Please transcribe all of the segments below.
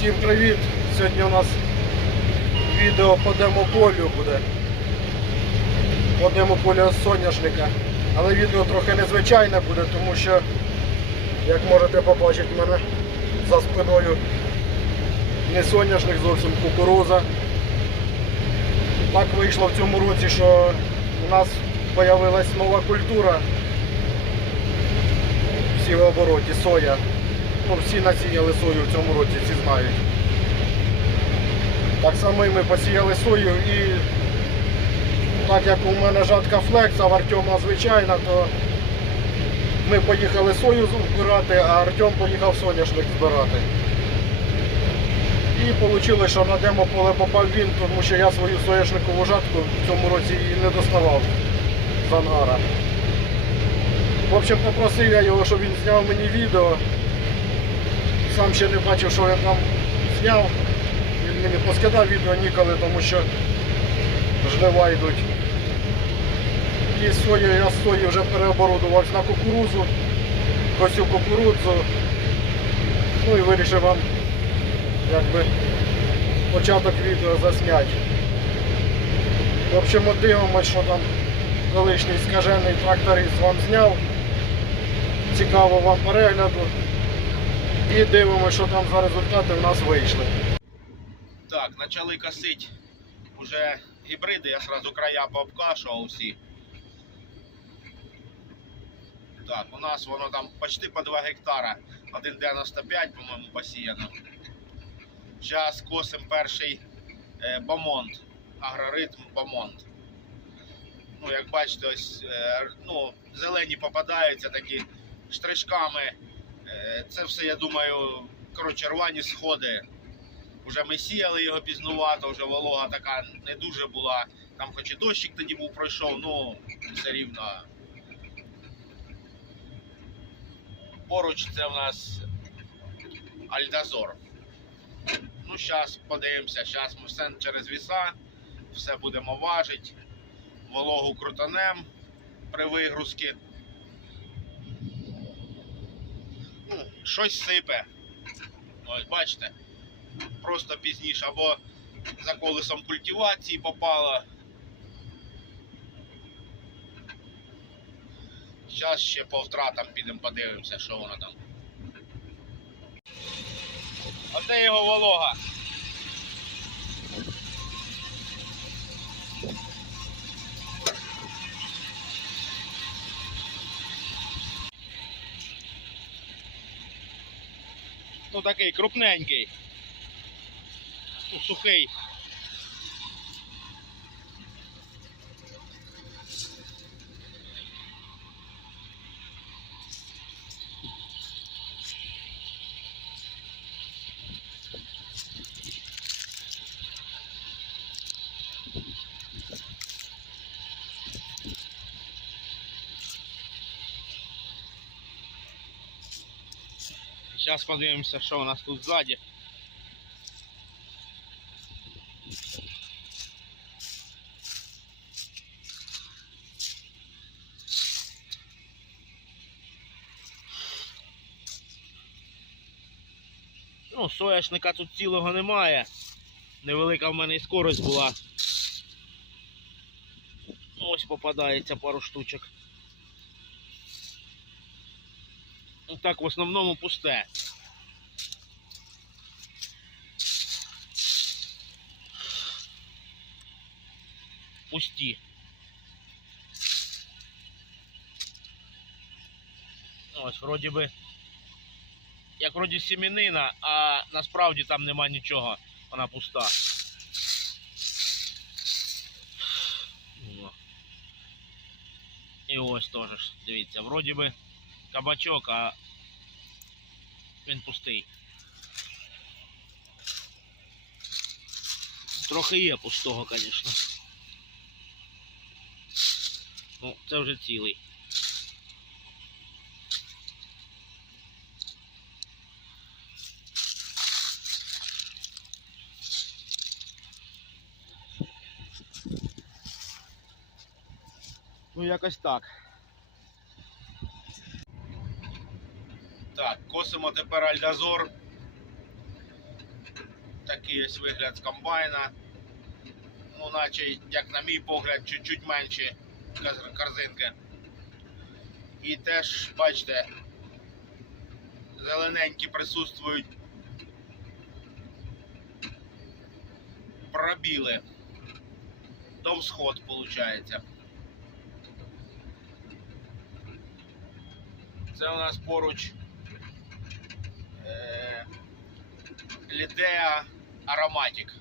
Всім привіт! Сьогодні у нас відео по демополю буде. По демополю соняшника. Але відео трохи незвичайне буде, тому що, як можете побачити, в мене за спиною не соняшник, зовсім кукуруза. Так вийшло в цьому році, що у нас з'явилась нова культура всі в обороті, соя. Ну, всі насіяли сою в цьому році, всі знають. Так само і ми посіяли сою і так як у мене жатка флекс, а в Артема звичайна, то ми поїхали сою збирати, а Артем поїхав соняшник збирати. І вийшло, що на демополе попав він, тому що я свою соняшникову жатку в цьому році її не доставав з ангара. В общем, попросив я його, щоб він зняв мені відео. Сам ще не бачив, що я там зняв. Він мені поскидав відео ніколи, тому що жнива йдуть. І сою я з сої вже переоборудувався на кукурузу, косю кукурудзу. Ну і вирішив вам якби початок відео засняти. В общем, от дивимось, що там колишній скажений тракторист вам зняв. Цікаво вам перегляду. І дивимося, що там за результати в нас вийшли. Так, почали косити уже гібриди, я сразу края пообкашував усі. Так, у нас воно там почти по 2 гектара, 1,95, по-моєму, посіяно. Зараз косимо перший е, бомонд, агроритм бомонд. Ну, як бачите, ось е, ну, зелені попадаються такі штришками. Е, це все, я думаю, коротше, рвані сходи. Уже ми сіяли його пізнувато, вже волога така не дуже була. Там хоч і дощик тоді був пройшов, ну все рівно. Поруч це в нас Альдазор. Ну, зараз подивимося, зараз ми все через віса, все будемо важити, вологу крутанем при вигрузці. Ну, щось сипе. Ось бачите просто пізніше, або за колесом культивації попало. Зараз ще по втратам підемо подивимося, що воно там. Оце його волога? Ну такий крупненький. Сухий. Сейчас подивимося, що у нас тут ззаді. Ну, соняшника тут цілого немає. Невелика в мене і скорость була. Ось попадається пару штучок. Ну так в основному пусте. Пусті. Ось, вроді би як вроді сімінина, а насправді там нема нічого, вона пуста. І ось теж, дивіться, вроді би кабачок, а він пустий. Трохи є пустого, звісно. Ну, це вже цілий. Ну, якось так. Так, косимо тепер альдазор. такий ось вигляд з комбайна. Ну, наче, як на мій погляд, чуть-чуть менші каз- корзинки. І теж, бачите, зелененькі присутствують пробіли. До всход, виходить. Це у нас поруч е, Лідеа Ароматик.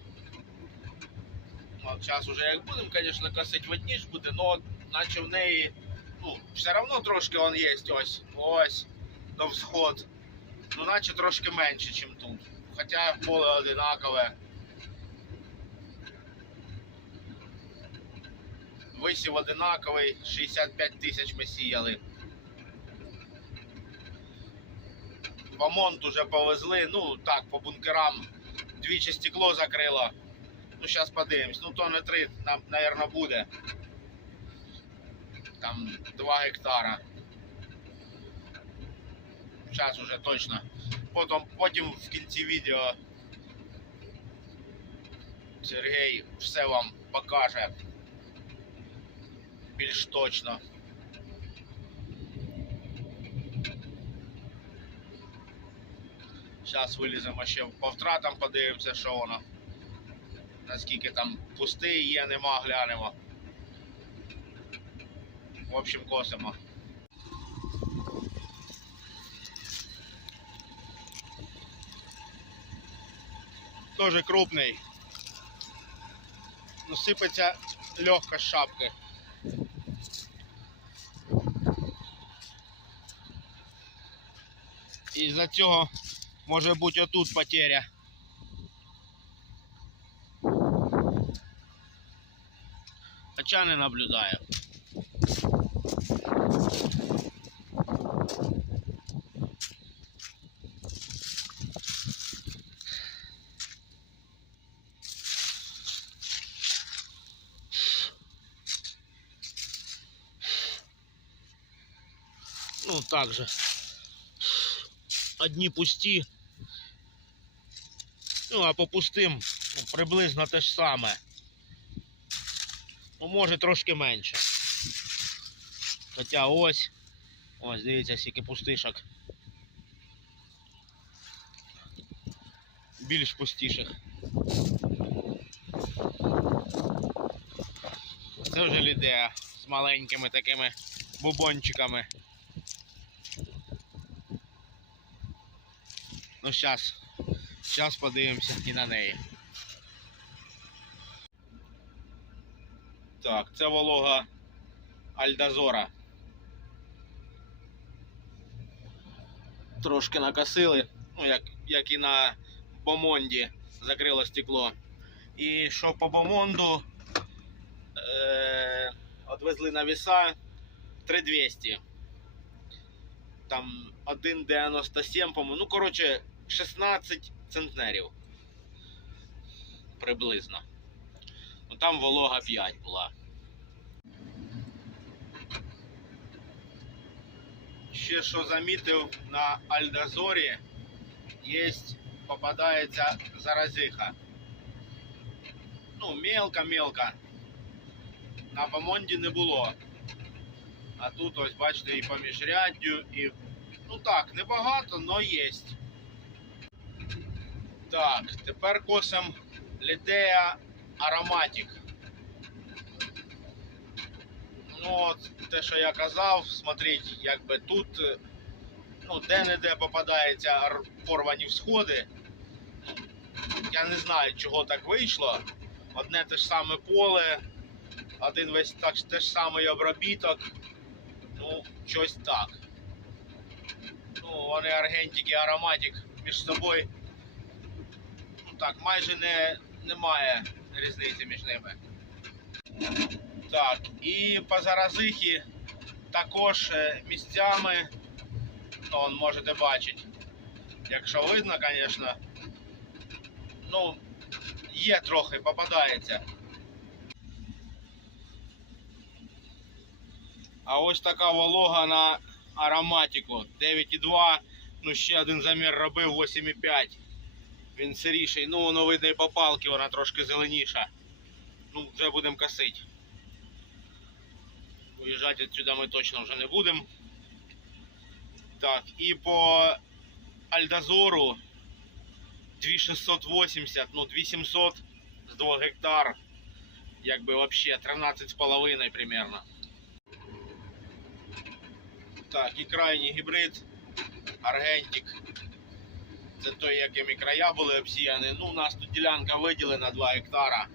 От зараз уже як будемо, звісно, косити в одні ж буде, але наче в неї ну, все одно трошки он є ось, ось, до всход. Ну, наче трошки менше, ніж тут. Хоча поле одинакове. Висів одинаковий, 65 тисяч ми сіяли. Бамонт уже повезли, ну так, по бункерам. Двічі стекло закрило. Ну, зараз подивимось. Ну, то не три, нам, наверное, буде. Там 2 гектара. Зараз уже точно. Потім, потім в кінці відео Сергій все вам покаже більш точно. Зараз виліземо ще по втратам, подивимося, що воно. Наскільки там пустий є, нема, глянемо. В общем, косимо. Тоже крупний. Ну, сипеться легко з шапки. І за цього може бути отут потеря. Хоча не наблюдаю. Ну, так же. Одні пусті. Ну, а по пустим ну, приблизно те ж саме. Ну, може трошки менше. Хоча ось. Ось, дивіться, скільки пустишок. Більш пустіших. Це вже лідея з маленькими такими бубончиками. Ну зараз. Зараз подивимося і на неї. Так, це волога Альдазора. Трошки накосили, ну як, як і на Бомонді закрило стекло. І що по Бомонду е, відвезли на віса 3200. Там 1,97, по-моєму. Ну, коротше, 16 центнерів. Приблизно. Ну там волога 5 була. Ще що замітив на Альдазорі, є, попадається заразиха. Ну, мелка-мелка. На Бамонді не було. А тут ось бачите і по міжряддю, і. Ну так, небагато, але є. Так, тепер косим Лідея Ароматик. Ну, от те, що я казав, смотрите, якби тут е, ну, де-не-де попадаються порвані всходи. Я не знаю, чого так вийшло. Одне те ж саме поле, один весь так, те ж самий обробіток. Ну, щось так. Ну, вони аргентик і ароматик між собою. Ну так, майже не, немає різниці між ними. Так, і по заразихі також е, місцями, ну, он можете бачити, якщо видно, звісно, ну, є трохи, попадається. А ось така волога на ароматику 9,2. Ну, ще один замір робив 8,5 Він сиріший. Ну, воно видно і по палки, вона трошки зеленіша. Ну, вже будемо косити. Уїжджати відсюди ми точно вже не будемо. Так, і по Альдазору 2680, ну 2700 з 2 гектар. Якби вообще 13,5 примерно. Так, і крайній гібрид Аргентик. Це той, якими края були обсіяні. Ну, у нас тут ділянка виділена 2 гектара,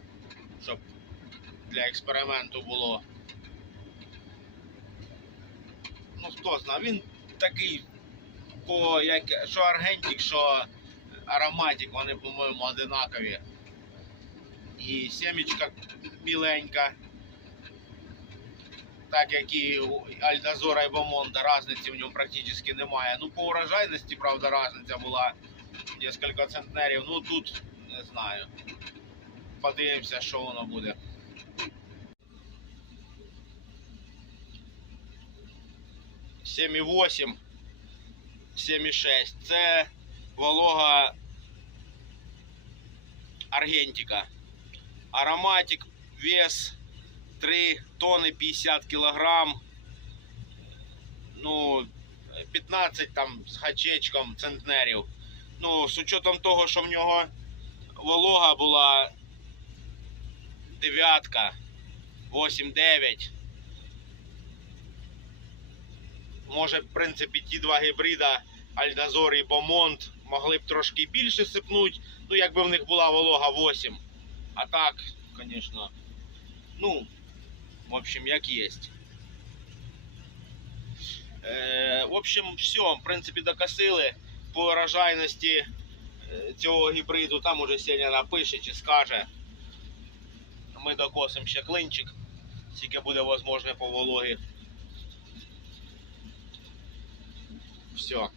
щоб для експерименту було. Ну, хто знає, він такий, по, як, що Аргентик, що ароматик, вони, по-моєму, одинакові. І семечка біленька. Так як і Альдазора і Бомонда, різниці в ньому практично немає. Ну, по урожайності, правда, різниця була кілька центнерів. Ну тут не знаю. Подивимося, що воно буде. Сім і восім, сім і шесть. Це волога Аргентика. Ароматик, вес 3 тонни 50 кілограм. Ну, 15 там з хачечком центнерів. Ну, з учетом того, що в нього волога була дев'ятка, 8-9. Може, в принципі, ті два гібрида Альдазор і Бомонт могли б трошки більше сипнути, ну, якби в них була волога 8. А так, звісно, ну, в общем, як есть. Е, в общем, все, в принципі, докосили по урожайності е, цього гібриду. Там уже Сеня напише чи скаже. Ми докосимо ще клинчик, скільки буде можливо по вологі. Все.